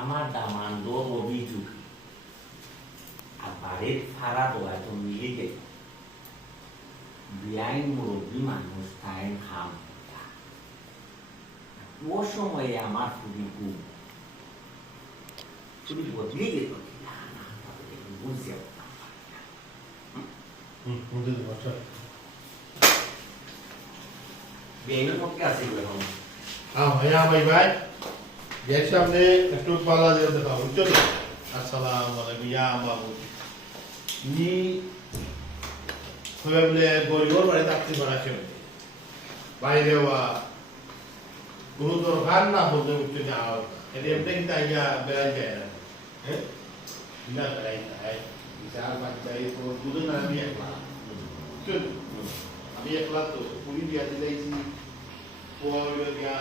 আমার দামান্দ অভিযোগ আর বাড়ির ফাড়া দোয়া তো মিলে গেল বিআইন মুরব্বী মানুষ তাই খাম ও সময়ে আমার খুবই গুম খুবই বদলে গেল বুঝতে বিআইনের পক্ষে আছে এখন ভাই এর সামনে একটু পালা দিয়ে দেখা হচ্ছে আসসালামু আলাইকুম ইয়া বাবু নি কইবলে গরিবর বাড়ি থাকতে পারা কেন বাইরে ওয়া গুরুতর গান না বলতে উঠতে যাও এটা এমনি কিন্তু আইয়া বেড়াই যায় না হ্যাঁ না বেড়াই যায় বিচার বাচ্চাই তো দুদিন না আমি একলা চল আমি একলা তো পুরি দিয়া দিলাইছি পরে দিয়া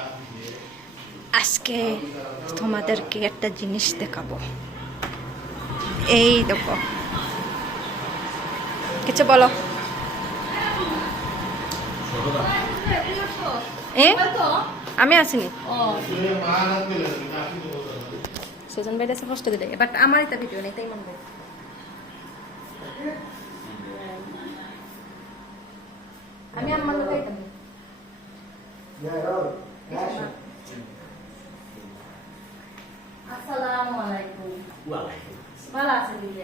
আজকে তোমাদেরকে একটা জিনিস দেখাবো এই দেখো কিছু বলো আমি আসিনি সুজন ভাই কাছে কষ্ট দিলে বাট আমার এটা ভিডিও নেই তাই মনে হয় আমি আমার লোক আইতাম আসসালামু আলাইকুম ওয়ালাইকুম ভালো আছেন দিদি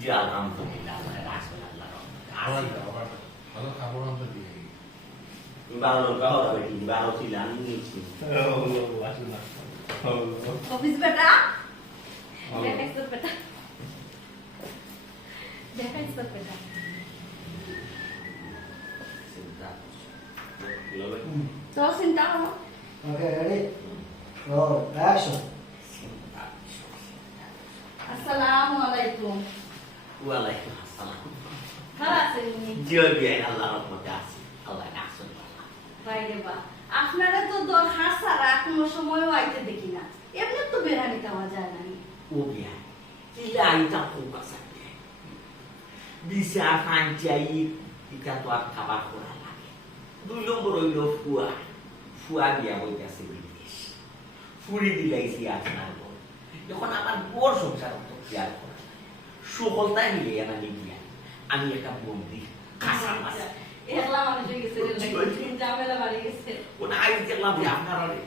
জি আলহামদুলিল্লাহ ভালো খাবার আমরা দিয়ে ভালো কাও হবে কি ভালো ছিল আমি নিয়েছি অফিস বেটা দেখাইছ বেটা দেখাইছ বেটা তো চিন্তা করো Okay, ready? Roll. Action. আসসালামু আলাইকুম ওয়ালাইকুম আসসালাম ভালো আছেন জি বিআই আল্লাহর রহমতে আছি আল্লাহ রাখছেন বাইরে বা আপনারা তো দরকার ছাড়া কোনো সময়ও আইতে দেখি না এমনি তো বেড়ানি খাওয়া যায় না ও বিআই ইলা আইতা ফোকাস আছে দিশা ফাঞ্চাই এটা তো আর খাবার করা লাগে 2 নম্বর হইল ফুয়া বিয়া হইতাছে বিদেশ ফুরি দিলাইছি আপনার ঘর এখন আমার বড় সংসার তো খেয়াল করা সকলটাই মিলে আমার নিবিয়া আমি একটা বন্দি খাসা মাছ একলা মানুষ হয়ে গেছে ঝামেলা বাড়ি গেছে ওনা আই দেখলাম যে আপনার আরে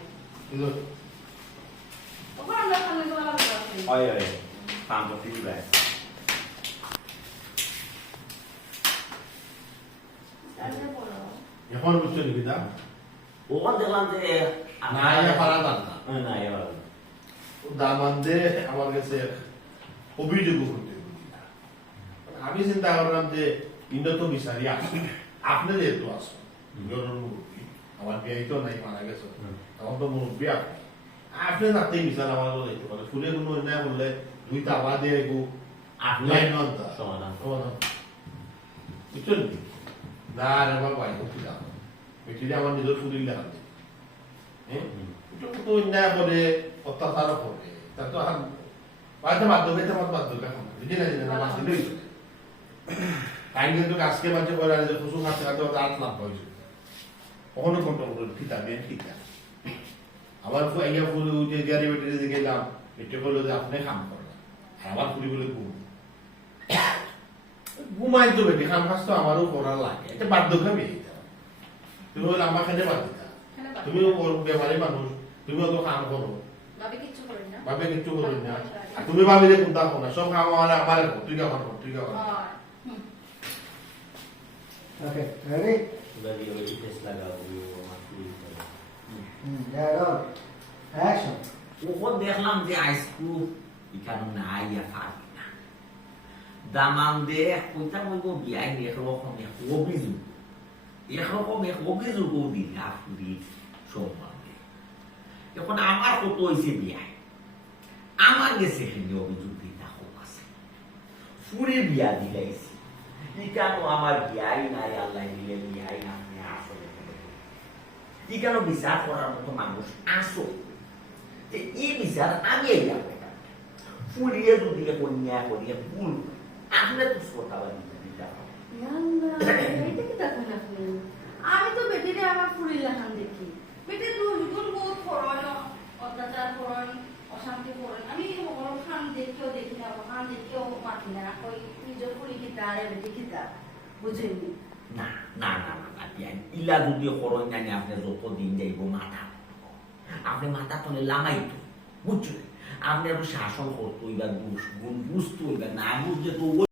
তখন আমরা সামনে তো আলাদা করছি হয় হয় কাম করতে দিবে তাহলে বলো এখন বুঝছো নাকি দা ওখান দেখলাম যে না ইয়া পারা না না এবার দামান্দে আমার কাছে অভিযোগ করতে আমি চিন্তা করলাম যে ইন্দ্র তো বিচারি আসে আপনি যেহেতু আসো মুরব্বী আমার বিয়ে তো নাই মারা গেছে তখন তো মুরব্বী আপনি তাতেই বিচার আমার যাইতে পারে ফুলে কোনো অন্যায় বললে 2 টাকা দিয়ে গো আপনি সমাধান বুঝছেন না রে বাবা কি দাও মিটিলে আমার নিজের ফুলিল দেখান হ্যাঁ তো অন্যায় করে অত্যাচার করে তা তো আর বাধ্য বাধ্য এখন বুঝি না বাধ্য লইছে টাইম কিন্তু আজকে বাজে করে যে খুশু খাতে খাতে আট লাভ হয়েছে কখনো কন্ট্রোল করে ঠিক আছে ঠিক আছে আবার আইয়া ফুল যে গাড়ি বেটে যে গেলাম এটা বললো যে আপনি কাম করেন আর আবার ফুলি বলে ঘুমাই তো বেটি কাম কাজ তো আমারও করার লাগে এটা বাধ্যকামী তুমি বলে আমার খাতে বাধ্য তুমিও বেমারি মানুষ তুমিও তো কাম করো ভাবি কিচ্ছু করেন না ভাবে কিচ্ছু করেন না আর তুমি ভাবি যে কোনটা কোনা সব কাম আমার তুই কা করো তুই কা করো Okay, ready? Dari ওই টেস্ট লাগাও আমার ফুল Yeah, roll. Action. ওখান দেখলাম যে আইসকু এখানে না আইয়া পারি না দামান দে কোনটা বলবো বিয়াই এরকম অভিযোগ দিন আপনি সম্বন্ধে এখন আমার কত হয়েছে বিয়াই আমার গেছে কিন্তু অভিযোগ দিতে হোক আছে ফুরে বিয়া দিলাইছি ইকানো আমার বিয়াই নাই আল্লাহ দিলে বিয়াই না আপনি আসলে ইকানো বিচার করার মতো মানুষ আসো এই বিচার আমি এলাম ফুলিয়ে যদি কন্যা করিয়ে ভুল আপনি তো শ্রোতা বাড়িতে দিতে আমি তো বেটিরে আমার ফুরি লেখান দেখি বেটে রোজ গুণ বহুত পড়ানো অত্যাচার করেন অশান্তি করেন আমি কিনা ওই নিজের পুরি কিতা আর বেটি কিতা বুঝেনি না না না না না বিয়াই ইলা যদি করন জানি আপনি যত দিন যাইব মাথা আপনি মাথা তলে লামাইতো বুঝছেন আপনি আরো শাসন করতো এবার বুঝতো এবার না বুঝলে তো